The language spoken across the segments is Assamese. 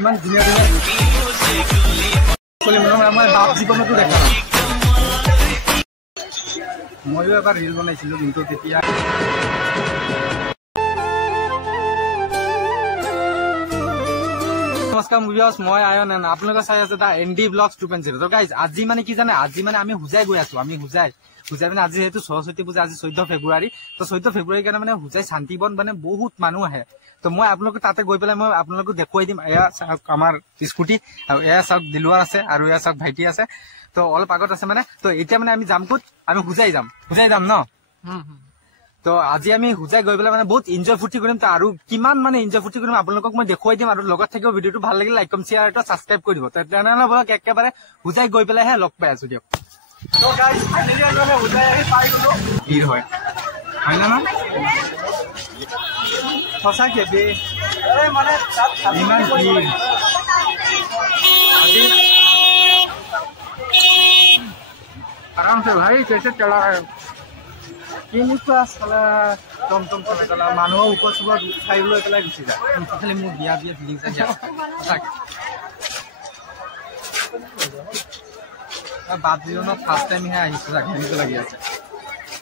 ইমান ধুনীয়া ধুনীয়া মই বাপ জীৱনতো দেখা নাই। ময়ো এবাৰ ৰিল বনাইছিলো কিন্তু তেতিয়া নমস্কাৰ মুভিয়াস, মই আয়ন আপোনালোকে চাই আছে দা এনডি ব্লগছ 2.0। তো গাইজ আজি মানে কি জানে, আজি মানে আমি হোজাই গৈ আছো। আমি হোজাই মানে আজি যেহেতু সৰস্বতী পূজা, আজি 14 ফেব্ৰুৱাৰী। তো 14 ফেব্ৰুৱাৰীৰ কাৰণে মানে হোজাই শান্তিবন মানে বহুত মানুহ আহে। তো মই আপোনালোকে তাতে গৈ পেলাই মই আপোনালোকক দেখুৱাই দিম। এয়া চাওক আমাৰ স্কুটি, আৰু এয়া চাওক দিলৱাৰ আছে, আৰু এয়া চাওক ভাইটি আছে। তো অলপ আগত আছে মানে। তো এতিয়া মানে আমি যাম ক'ত, আমি হোজাই যাম ন। তো আজি আমি হোজাই গৈ পেলাই মানে বহুত এনজয় ফূৰ্তি কৰিম। আৰু কিমান মানে এনজয় ফূৰ্তি কৰিম আপোনালোকক মই দেখুৱাই দিম। আৰু লগত থাকিব ভিডিঅ'টো ভাল লাগিলে লাইক কম শ্বেয়াৰ আৰু ছাবস্ক্ৰাইব কৰি দিব। তেনেহ'লে বলক একেবাৰে হোজাই গৈ পেলাইহে লগ পাই আছো দিয়ক। তো গাইজ ফাইনেলি আমি হোজাই আহি পাই গলো। ভিৰ হয় না ন সঁচাকে বে, মানে ইমান ভিৰ আজি আৰামছে ভাই कैसे चला है কেনেকুৱা চালা টমটম চলাই পেলা মানুহৰ ওপৰ চোপৰ উঠাই লৈ পেলাই গুচি যায়। খালি মোৰ বিয়া ফিলিং চাই বাপ জীৱনত ফাৰ্ষ্ট টাইমহে আহিছো এনেকুৱা লাগি আছে।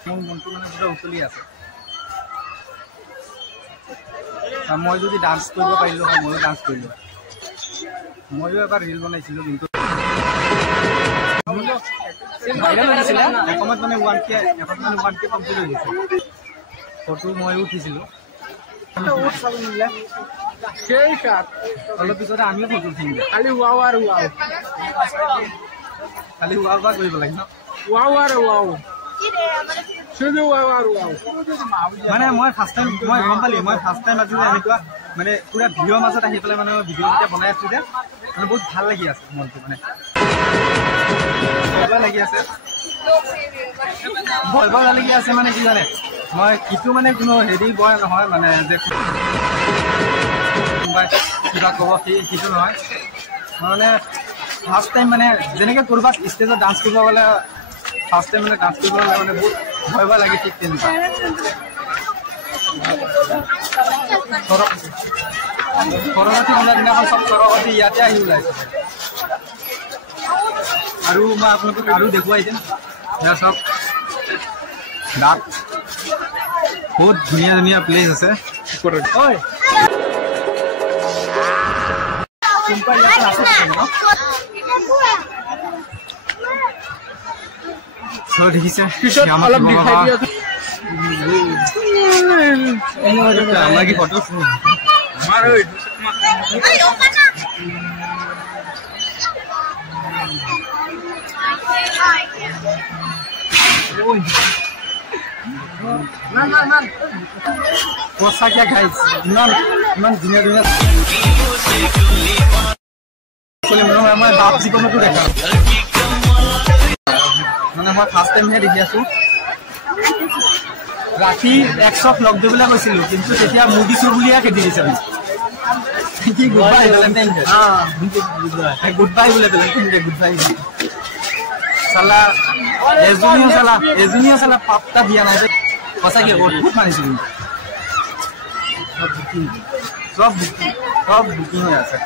মোৰ মনটো মানে পুৰা উতলি আছে। মই যদি ডান্স কৰিব পাৰিলো হয় ময়ো ডান্স কৰিলো। ময়ো এবাৰ ৰিল বনাইছিলো কিন্তু ভাইৰেল হৈছিলে এসময়ত মানে 1K কমপ্লিট হৈ গৈছে। ফটো ময়ো উঠিছিলো। অলপ পিছতে আমিও ফটো উঠিম। খালি ৱাও আৰু ৱাও, খালি ৱাও বা কৰিব লাগে ন। ৱাও আৰু ৱাও মানে মই ফাৰ্ষ্ট টাইম মই গম পালি মই ফাৰ্ষ্ট টাইম আজি এনেকুৱা মানে পুৰা ভিডিঅ'ৰ মাজত আহি পেলাই মানে ভিডিঅ' কেইটা বনাই আছো যে মানে বহুত ভাল লাগি আছে মনটো। মানে ভয় লাগি আছে, ভয় লাগি আছে মানে কি জানে, মই কিছু মানে কোনো হেৰি বয় নহয় মানে যে কোনোবাই কিবা ক'ব সেইটো নহয়। মই মানে ফাৰ্ষ্ট টাইম মানে যেনেকৈ ক'ৰবাত ষ্টেজত ডান্স কৰিব গ'লে ফাৰ্ষ্ট টাইম মানে ডান্স কৰিব গ'লে মানে বহুত ভয় লাগে, ঠিক তেনেকুৱা। সৰস্বতী পূজাৰ দিনাখন চব সৰস্বতী ইয়াতে আহি ওলাইছে। আৰু মই আপোনালোকক আৰু দেখুৱাই দিম। এয়া চব ডাক বহুত ধুনীয়া ধুনীয়া প্লেচ আছে। দেখিছে ফটো সঁচাকে গাইজ ইমান ইমান ধুনীয়া ধুনীয়া মই বাপ জীৱনতো দেখা মানে মই ফাৰ্ষ্ট টাইমহে দেখি আছো। ৰাতি 100 লগ দিবলৈ কৈছিলো কিন্তু তেতিয়া মুদিছো বুলিয়ে খেদি দিছে। কি good bye Valentine day, good bye বোলে ভেলেণ্টাইন ডে, গুড বাই চালা এজনীয়ে চালা পাত্তা দিয়া নাই যে। সঁচাকে বহুত মানিছো কিন্তু সব বুকিং হৈ আছে।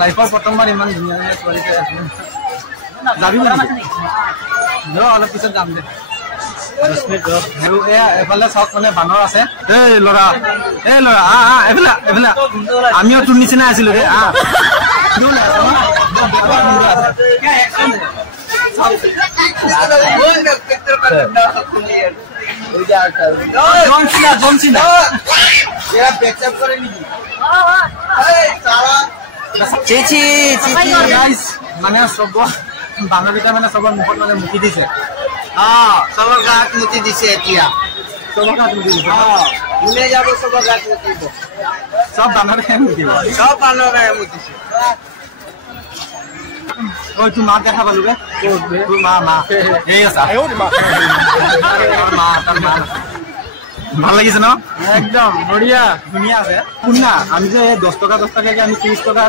লাইফৰ প্ৰথমবাৰ ইমান ধুনীয়া ধুনীয়া ছোৱালী চাই আছো। যাবি অলপ পিছত যাম দে। এফালে চাওক মানে বান্দৰ আছে। এই ল'ৰা এইফালে আমিও তোৰ নিচিনা আছিলো ৰে। মানে চব বান্দৰকেইটা মানে চবৰ মুখত মানে মুখি দিছে। চবৰ গাত মুতি দিছে। এতিয়া চবৰ গাত মুতি দিছে। কোনে যাব চবৰ গাত মুতিব? চব বান্দৰে মুতিব, চব বান্দৰে মুতিছে। ঐ তোৰ মাক দেখা পালো বে। তোৰ মা এই আছা ভাল লাগিছে ন? একদম বঢ়িয়া ধুনীয়া আছে। শুনা আমি যে 10 টকাকে আমি 30 টকা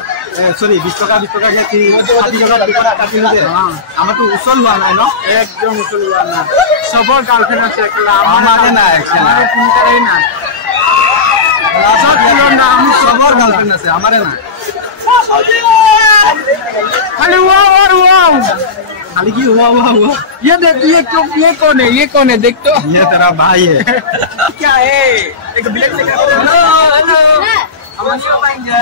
20 টকাকে 60 টকা কাটিলো যে আমাৰতো উচল হোৱা নাই ন? একদম উচল হোৱা নাই। চবৰ গাৰ্লফ্ৰেণ্ড আছে, আমাৰে নাই। তিনিটাৰে নাই। চবৰ গাৰ্লফ্ৰেণ্ড আছে, আমাৰে নাই। खाली की हुआ हुआ हुआ ये देख ये कौन है? ये कौन है? देख तो ये तेरा भाई है क्या है? एक बिलेट लेकर हेलो हेलो अमनियो पाएंगे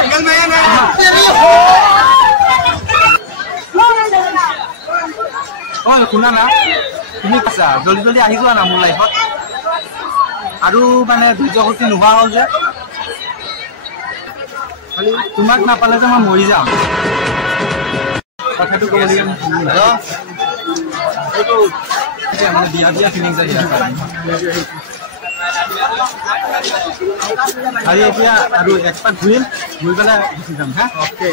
निकल मैं ना ओए শুনা না তুমি কৈছা জলদি জলদি আহি যোৱা না মোৰ লাইফত আৰু মানে ধৈৰ্য শক্তি নোহোৱা হ'ল যে খালি তোমাক নাপালে যে মই মৰি যাম কথাটো ক'ব লাগে এইটো মানে বিয়া বিয়া ফিলিংছ আহি আছে আৰু এতিয়া আৰু এক্সপাৰ্ট ঘূৰিম ঘূৰি পেলাই গুচি যাম হা অ'কে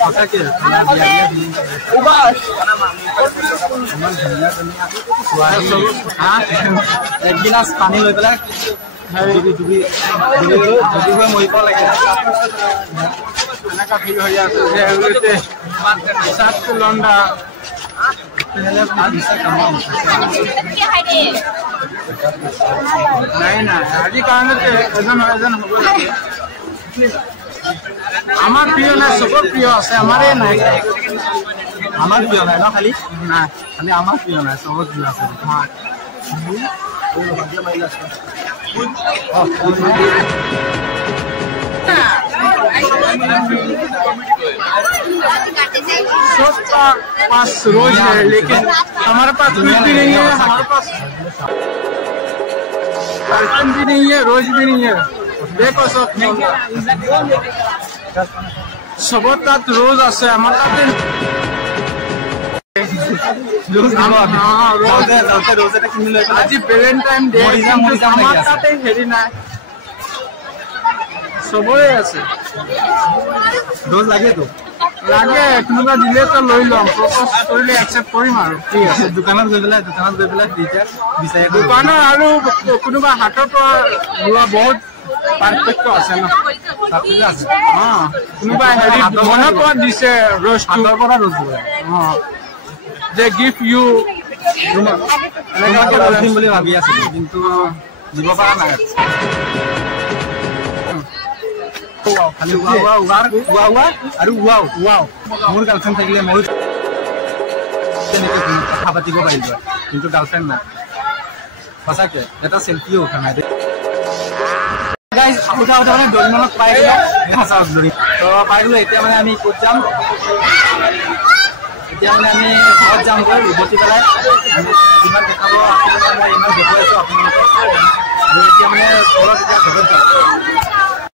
সঁচাকে বিয়া বিয়া ফিলিংছ ইমান ধুনীয়া ধুনীয়া এক গিলাচ পানী লৈ পেলাই ডুবি ডুবি ডুবি গৈ মৰিব লাগে এনেকুৱা ফিল হৈ আছে যে চাটটো লণ্ডা নাই নাই আজি কাৰণতে এজন হ'ব লাগে আমাৰ প্ৰিয় নাই চবৰ প্ৰিয় আছে আমাৰে নাই আমাৰ প্ৰিয় নাই ন খালি নাই খালি আমাৰ প্ৰিয় নাই চবৰ প্ৰিয় আছে सबका पास रोज है लेकिन हमारे पास कुछ भी नहीं है हमारे पास गर्लफ्रेंड भी नहीं है रोज भी नहीं है देखो सब सबत तात रोज আছে আমার তাতে আজি ভ্যালেন্টাইন ডে আমার তাতে হেৰি নাই সবৰে আছে ৰোজ লাগে তো লাগে কোনোবা দিলে তো লৈ লম প্ৰপ'জ কৰিলে একচেপ্ট কৰিম আৰু ঠিক আছে দোকানত গৈ পেলাই দুইটা বিচাৰি দোকানৰ আৰু কোনোবা হাতৰ পৰা লোৱা বহুত পাৰ্থক্য আছে ন তাৰপিছত আছে কোনোবা হেৰি মনৰ পৰা দিছে ৰ'জ হাতৰ পৰা ৰ'জ যে গিফ্ট ইউ এনেকুৱাকে ৰ'জ দিম বুলি ভাবি আছিলোঁ কিন্তু দিব পৰা নাই খালি আৰু মোৰ গাৰ্লফ্ৰেণ্ড থাকিলে ময়ো তেনেকৈ কথা পাতিব পাৰিলো কিন্তু গাৰ্লফ্ৰেণ্ড নাই সঁচাকে এটা চেল্ফিও উঠা নাই উঠা মানে দৰিমনত পাই পাৰিলো এতিয়া মানে আমি ক'ত যাম এতিয়া মানে আমি ঘৰত যামগৈ উভতি পেলাই আমি যিমান দেখাব ইমান দেখুৱাইছোঁ আপোনালোকক এতিয়া মানে ঘৰত এতিয়া ঘৰত যাম